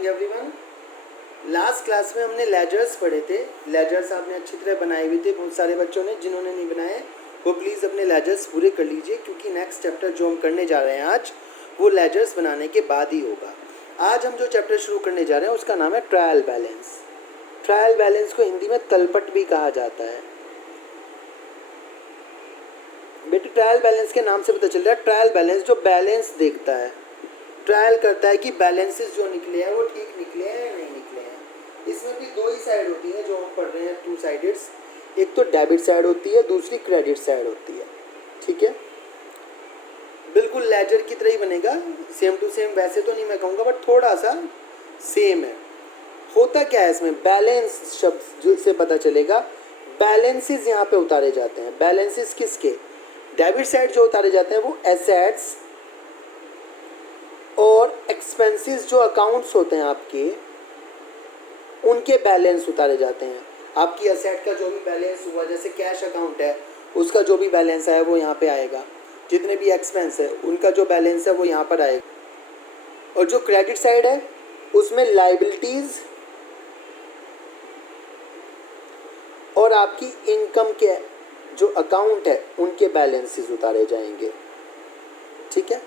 Morning everyone. Last class में हमने ledgers पढ़े थे। लेजर्स आपने अच्छी तरह बनाए हुए थे, बहुत सारे बच्चों ने। जिन्होंने नहीं बनाए वो प्लीज़ अपने लेजर्स पूरे कर लीजिए, क्योंकि नेक्स्ट चैप्टर जो हम करने जा रहे हैं आज वो लेजर्स बनाने के बाद ही होगा। आज हम जो चैप्टर शुरू करने जा रहे हैं उसका नाम है ट्रायल बैलेंस। ट्रायल बैलेंस को हिंदी में तलपट भी कहा जाता है। बेटे ट्रायल बैलेंस के नाम से पता चल रहा है, ट्रायल बैलेंस जो बैलेंस देखता है, ट्रायल करता है कि बैलेंसेस जो निकले हैं वो ठीक निकले हैं या नहीं निकले हैं। इसमें भी दो ही साइड होती हैं जो हम पढ़ रहे हैं, टू साइडेड्स। एक तो डेबिट साइड होती है, दूसरी क्रेडिट साइड होती है। ठीक है, बिल्कुल लेजर की तरह ही बनेगा, सेम टू सेम। वैसे तो नहीं मैं कहूँगा, बट थोड़ा सा सेम है। होता क्या है इसमें, बैलेंस शब्द से पता चलेगा। बैलेंसेस यहाँ पे उतारे जाते हैं। बैलेंसेस किसके? डेबिट साइड जो उतारे जाते हैं वो एसेट्स और एक्सपेंसेस जो अकाउंट्स होते हैं आपके, उनके बैलेंस उतारे जाते हैं। आपकी एसेट का जो भी बैलेंस हुआ, जैसे कैश अकाउंट है उसका जो भी बैलेंस आया वो यहाँ पे आएगा। जितने भी एक्सपेंस है उनका जो बैलेंस है वो यहाँ पर आएगा। और जो क्रेडिट साइड है उसमें लायबिलिटीज और आपकी इनकम के जो अकाउंट है उनके बैलेंसेस उतारे जाएंगे। ठीक है,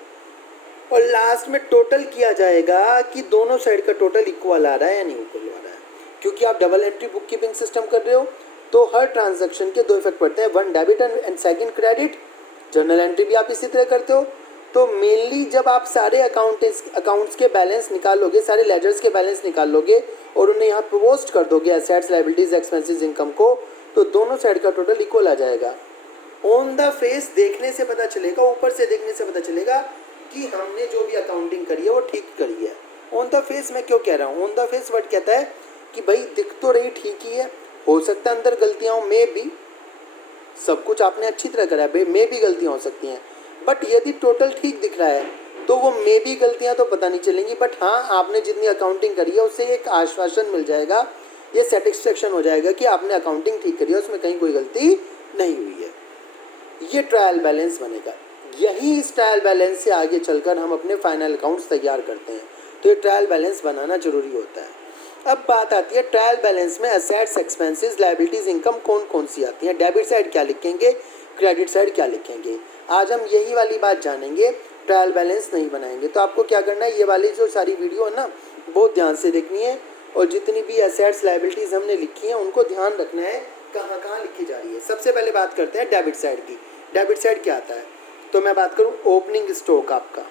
और लास्ट में टोटल किया जाएगा कि दोनों साइड का टोटल इक्वल आ रहा है या नहीं इक्वल आ रहा है। क्योंकि आप double entry book keeping system कर रहे हो तो हर ट्रांजैक्शन के दो इफेक्ट पड़ते हैं, one debit and second credit. Journal entry भी आप इसी तरह करते हो। तो मेनली जब आप सारे अकाउंट्स के बैलेंस निकालोगे, सारे लेजर्स के बैलेंस निकाल लोगे और उन्हें यहाँ पोस्ट कर दोगे एसेट्स, लायबिलिटीज, एक्सपेंसेस, इनकम को, तो दोनों साइड का टोटल इक्वल आ जाएगा। ऑन द फेस देखने से पता चलेगा, ऊपर से देखने से पता चलेगा कि हमने जो भी अकाउंटिंग करी है वो ठीक करी है। ऑन द फेस मैं क्यों कह रहा हूँ? ऑन द फेस वर्ड कहता है कि भाई दिख तो रही ठीक ही है, हो सकता है अंदर गलतियाँ हो, मे भी सब कुछ आपने अच्छी तरह करा है, मे भी गलतियाँ हो सकती हैं, बट यदि टोटल ठीक दिख रहा है तो वो मे भी गलतियाँ तो पता नहीं चलेंगी, बट हाँ आपने जितनी अकाउंटिंग करी है उससे एक आश्वासन मिल जाएगा, ये सेटिस्फेक्शन हो जाएगा कि आपने अकाउंटिंग ठीक करी है, उसमें कहीं कोई गलती नहीं हुई है। ये ट्रायल बैलेंस बनेगा। यही इस ट्रायल बैलेंस से आगे चलकर हम अपने फाइनल अकाउंट्स तैयार करते हैं। तो ये ट्रायल बैलेंस बनाना जरूरी होता है। अब बात आती है ट्रायल बैलेंस में एसेट्स, एक्सपेंसेस, लायबिलिटीज, इनकम कौन कौन सी आती हैं। डेबिट साइड क्या लिखेंगे, क्रेडिट साइड क्या लिखेंगे, आज हम यही वाली बात जानेंगे। ट्रायल बैलेंस नहीं बनाएंगे तो आपको क्या करना है, ये वाली जो सारी वीडियो है ना बहुत ध्यान से देखनी है, और जितनी भी एसेट्स, लायबिलिटीज हमने लिखी हैं उनको ध्यान रखना है कहाँ कहाँ लिखी जा रही है। सबसे पहले बात करते हैं डेबिट साइड की। डेबिट साइड क्या आता है? तो मैं बात करूं, ओपनिंग स्टॉक आपका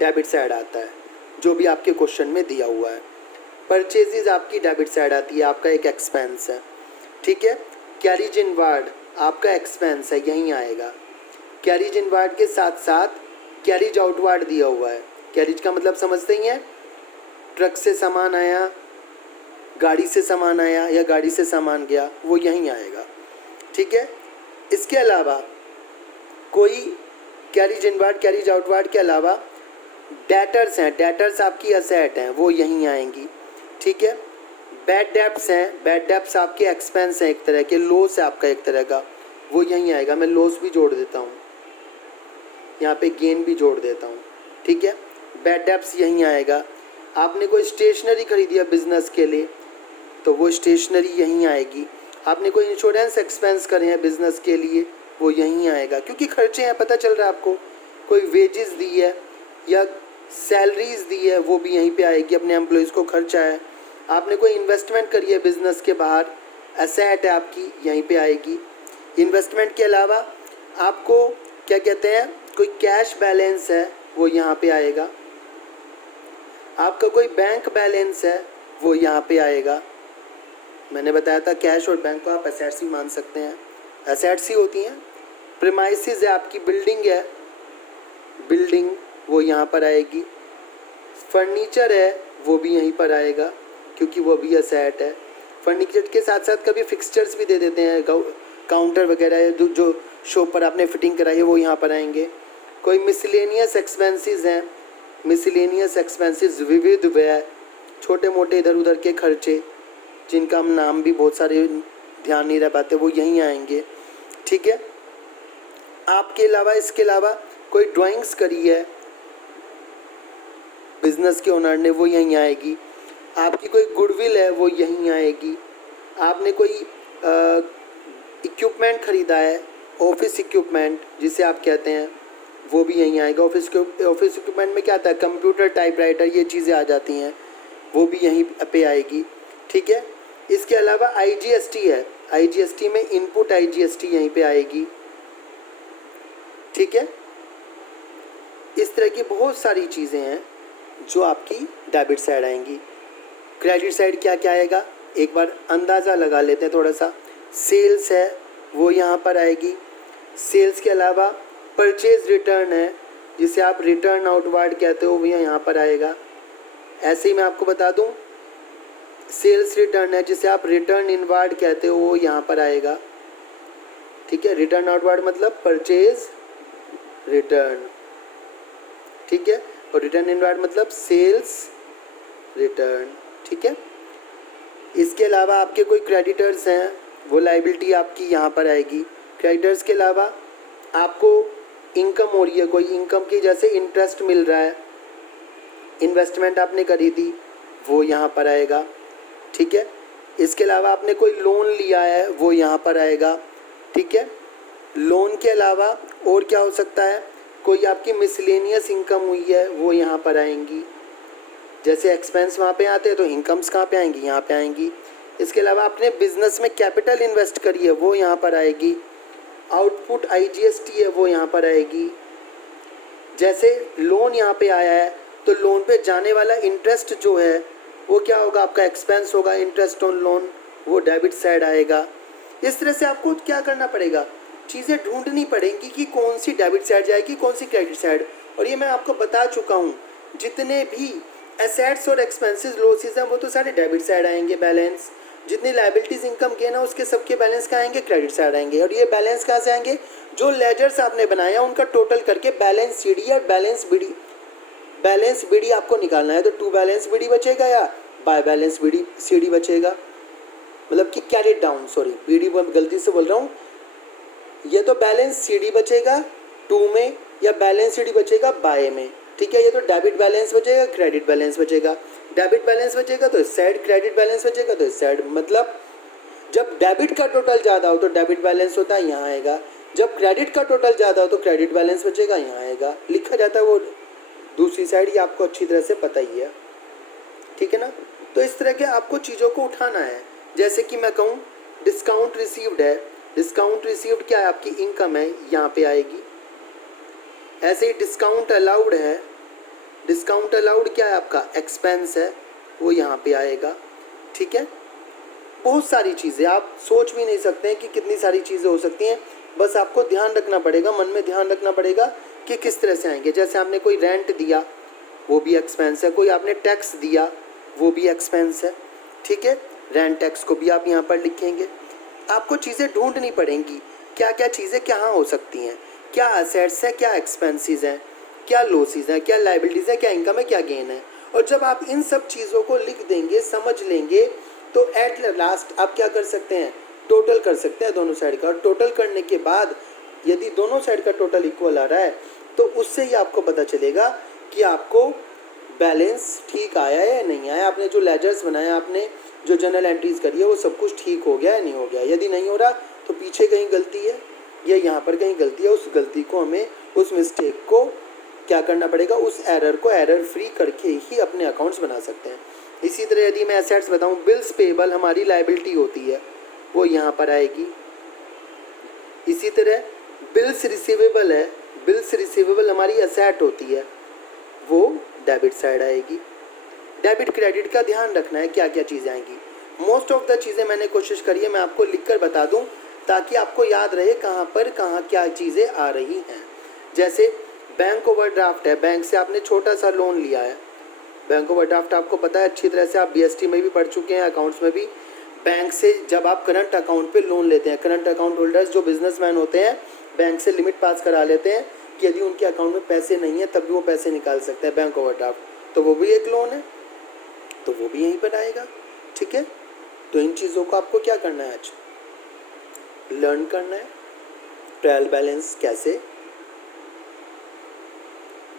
डेबिट साइड आता है, जो भी आपके क्वेश्चन में दिया हुआ है। परचेजेज आपकी डेबिट साइड आती है, आपका एक एक्सपेंस है। ठीक है, कैरिज इनवार्ड आपका एक्सपेंस है, यहीं आएगा। कैरिज इनवार्ड के साथ साथ कैरिज आउटवार्ड दिया हुआ है। कैरिज का मतलब समझते ही हैं, ट्रक से सामान आया, गाड़ी से सामान आया या गाड़ी से सामान गया, वो यहीं आएगा। ठीक है, इसके अलावा कोई कैरिज इनवार्ड, कैरिज आउटवार्ड के अलावा डेटर्स हैं, डेटर्स आपकी असेट हैं, वो यहीं आएंगी। ठीक है, बैड डेब्ट्स हैं, बैड डेब्ट्स आपके एक्सपेंस हैं, एक तरह के लॉस है आपका एक तरह का, वो यहीं आएगा। मैं लॉस भी जोड़ देता हूँ, यहाँ पे गेन भी जोड़ देता हूँ। ठीक है, बैड डेब्ट्स यहीं आएगा। आपने कोई स्टेशनरी खरीदी है बिजनेस के लिए तो वो स्टेशनरी यहीं आएगी। आपने कोई इंश्योरेंस एक्सपेंस करे हैं बिजनेस के लिए, वो यहीं आएगा, क्योंकि खर्चे हैं, पता चल रहा है आपको। कोई वेजेस दी है या सैलरीज दी है, वो भी यहीं पे आएगी, अपने एम्प्लॉयज़ को खर्चा है। आपने कोई इन्वेस्टमेंट करी है बिजनेस के बाहर, एसेट है आपकी, यहीं पे आएगी। इन्वेस्टमेंट के अलावा आपको क्या कहते हैं, कोई कैश बैलेंस है वो यहाँ पे आएगा। आपका कोई बैंक बैलेंस है वो यहाँ पे आएगा। मैंने बताया था कैश और बैंक को आप एसेट्स ही मान सकते हैं, एसेट्स ही होती हैं। प्रीमाइसेस है आपकी, बिल्डिंग है, बिल्डिंग वो यहाँ पर आएगी। फर्नीचर है वो भी यहीं पर आएगा, क्योंकि वो भी एसेट है। फर्नीचर के साथ साथ कभी फिक्सचर्स भी दे देते हैं, काउंटर वगैरह जो शॉप पर आपने फिटिंग कराई है वो यहाँ पर आएंगे। कोई मिसलेनियस एक्सपेंसेस हैं, मिसलेनियस एक्सपेंसेस विविध व्यय, छोटे मोटे इधर उधर के खर्चे जिनका हम नाम भी बहुत सारे ध्यान नहीं रह पाते, वो यहीं आएंगे। ठीक है, आपके अलावा इसके अलावा कोई ड्राइंग्स करी है, बिजनेस के ओनर ने, वो यहीं आएगी। आपकी कोई गुडविल है वो यहीं आएगी। आपने कोई इक्विपमेंट ख़रीदा है, ऑफिस इक्विपमेंट जिसे आप कहते हैं, वो भी यहीं आएगा। ऑफिस इक्विपमेंट में क्या आता है, कंप्यूटर, टाइपराइटर, ये चीज़ें आ जाती हैं, वो भी यहीं पे आएगी। ठीक है। इसके अलावा IGST है, IGST में इनपुट IGST यहीं पे आएगी। ठीक है। इस तरह की बहुत सारी चीज़ें हैं जो आपकी डेबिट साइड आएंगी। क्रेडिट साइड क्या क्या आएगा, एक बार अंदाज़ा लगा लेते हैं थोड़ा सा। सेल्स है वो यहाँ पर आएगी। सेल्स के अलावा परचेज रिटर्न है, जिसे आप रिटर्न आउटवार्ड कहते हो, वो यहाँ पर आएगा। ऐसे ही मैं आपको बता दूँ, सेल्स रिटर्न है जिसे आप रिटर्न इनवार्ड कहते हो, वो यहाँ पर आएगा। ठीक है। रिटर्न आउटवार्ड मतलब परचेज रिटर्न। ठीक है। और रिटर्न इनवार्ड मतलब सेल्स रिटर्न। ठीक है। इसके अलावा आपके कोई क्रेडिटर्स हैं, वो लाइबिलिटी आपकी यहाँ पर आएगी। क्रेडिटर्स के अलावा आपको इनकम हो रही है, कोई इनकम की, जैसे इंटरेस्ट मिल रहा है, इन्वेस्टमेंट आपने करी थी, वो यहाँ पर आएगा। ठीक है। इसके अलावा आपने कोई लोन लिया है, वो यहाँ पर आएगा। ठीक है। लोन के अलावा और क्या हो सकता है, कोई आपकी मिसलेनियस इनकम हुई है, वो यहाँ पर आएंगी। जैसे एक्सपेंस वहाँ पे आते हैं तो इनकम्स कहाँ पे आएंगी, यहाँ पे आएंगी। इसके अलावा आपने बिजनेस में कैपिटल इन्वेस्ट करी है, वो यहाँ पर आएगी। आउटपुट IGST है, वो यहाँ पर आएगी। जैसे लोन यहाँ पे आया है तो लोन पे जाने वाला इंटरेस्ट जो है वो क्या होगा, आपका एक्सपेंस होगा, इंटरेस्ट ऑन लोन, वो डेबिट साइड आएगा। इस तरह से आपको क्या करना पड़ेगा, चीज़ें ढूंढनी पड़ेंगी कि कौन सी डेबिट साइड जाएगी, कौन सी क्रेडिट साइड। और ये मैं आपको बता चुका हूँ, जितने भी एसेट्स और एक्सपेंसेस लॉसेस हैं वो तो सारे डेबिट साइड आएंगे बैलेंस। जितनी लाइबिलिटीज़ इनकम गेन है उसके सबके बैलेंस कहाँ आएंगे, क्रेडिट साइड आएंगे। और ये बैलेंस कहाँ से आएंगे, जो लेजर्स आपने बनाया उनका टोटल करके बैलेंस CD या बैलेंस BD आपको निकालना है। तो टू बैलेंस BD बचेगा या बाय बैलेंस CD बचेगा, मतलब कि कैरिड डाउन, सॉरी BD गलती से बोल रहा हूँ। ये तो बैलेंस CD बचेगा टू में या बैलेंस CD बचेगा बाय में। ठीक है। ये तो डेबिट बैलेंस बचेगा, क्रेडिट बैलेंस बचेगा। डेबिट बैलेंस बचेगा तो इस साइड, क्रेडिट बैलेंस बचेगा तो इस साइड। मतलब जब डेबिट का टोटल ज़्यादा हो तो डेबिट बैलेंस होता है, यहाँ आएगा। जब क्रेडिट का टोटल ज़्यादा हो तो क्रेडिट बैलेंस बचेगा, यहाँ आएगा। लिखा जाता है वो दूसरी साइड, ये आपको अच्छी तरह से पता ही है। ठीक है ना। तो इस तरह के आपको चीज़ों को उठाना है। जैसे कि मैं कहूँ डिस्काउंट रिसीव्ड है, डिस्काउंट रिसीव्ड क्या है, आपकी इनकम है, यहाँ पे आएगी। ऐसे ही डिस्काउंट अलाउड है, डिस्काउंट अलाउड क्या है, आपका एक्सपेंस है, वो यहाँ पे आएगा। ठीक है। बहुत सारी चीज़ें आप सोच भी नहीं सकते हैं कि कितनी सारी चीज़ें हो सकती हैं। बस आपको ध्यान रखना पड़ेगा, मन में ध्यान रखना पड़ेगा कि किस तरह से आएंगे। जैसे आपने कोई रेंट दिया, वो भी एक्सपेंस है। कोई आपने टैक्स दिया, वो भी एक्सपेंस है। ठीक है। रेंट टैक्स को भी आप यहाँ पर लिखेंगे। आपको चीज़ें ढूंढनी पड़ेंगी, क्या क्या चीज़ें कहाँ हो सकती हैं, क्या असेट्स हैं, क्या एक्सपेंसेस हैं, क्या लॉसेस हैं, क्या लाइबिलिटीज़ है, क्या इनकम है, क्या गेन है। और जब आप इन सब चीज़ों को लिख देंगे, समझ लेंगे, तो एट लास्ट आप क्या कर सकते हैं, टोटल कर सकते हैं दोनों साइड का। और टोटल करने के बाद यदि दोनों साइड का टोटल इक्वल आ रहा है तो उससे ही आपको पता चलेगा कि आपको बैलेंस ठीक आया है या नहीं आया। आपने जो लेजर्स बनाया, आपने जो जर्नल एंट्रीज करी है, वो सब कुछ ठीक हो गया या नहीं हो गया। यदि नहीं हो रहा तो पीछे कहीं गलती है या यहाँ पर कहीं गलती है, उस गलती को हमें, उस मिस्टेक को क्या करना पड़ेगा, उस एरर को एरर फ्री करके ही अपने अकाउंट्स बना सकते हैं। इसी तरह यदि मैं एसेट्स बताऊँ, बिल्स पेबल हमारी लाइबिलिटी होती है, वो यहाँ पर आएगी। इसी तरह बिल्स रिसीवेबल है, बिल्स रिसीवेबल हमारी एसेट होती है, वो डेबिट साइड आएगी। डेबिट क्रेडिट का ध्यान रखना है क्या क्या चीज़ें आएंगी। मोस्ट ऑफ द चीज़ें मैंने कोशिश करी है मैं आपको लिख कर बता दूं ताकि आपको याद रहे कहाँ पर कहाँ क्या चीज़ें आ रही हैं। जैसे बैंक ओवरड्राफ्ट है, बैंक से आपने छोटा सा लोन लिया है। बैंक ओवरड्राफ्ट आपको पता है अच्छी तरह से, आप BST में भी पढ़ चुके हैं, अकाउंट्स में भी। बैंक से जब आप करंट अकाउंट पे लोन लेते हैं, करंट अकाउंट होल्डर्स जो बिजनेसमैन होते हैं बैंक से लिमिट पास करा लेते हैं कि यदि उनके अकाउंट में पैसे नहीं है तब भी वो पैसे निकाल सकते हैं, बैंक ओवरड्राफ्ट, तो वो भी एक लोन है, तो वो भी यहीं पर आएगा। ठीक है। तो इन चीज़ों को आपको क्या करना है, आज लर्न करना है। ट्रायल बैलेंस कैसे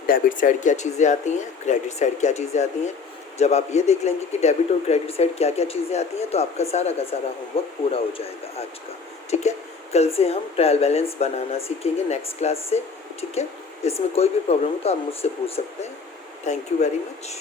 डेबिट साइड क्या चीज़ें आती हैं, क्रेडिट साइड क्या चीज़ें आती हैं। जब आप ये देख लेंगे कि डेबिट और क्रेडिट साइड क्या क्या चीज़ें आती हैं तो आपका सारा का सारा होमवर्क पूरा हो जाएगा आज का। ठीक है, कल से हम ट्रायल बैलेंस बनाना सीखेंगे नेक्स्ट क्लास से। ठीक है, इसमें कोई भी प्रॉब्लम हो तो आप मुझसे पूछ सकते हैं। Thank you very much.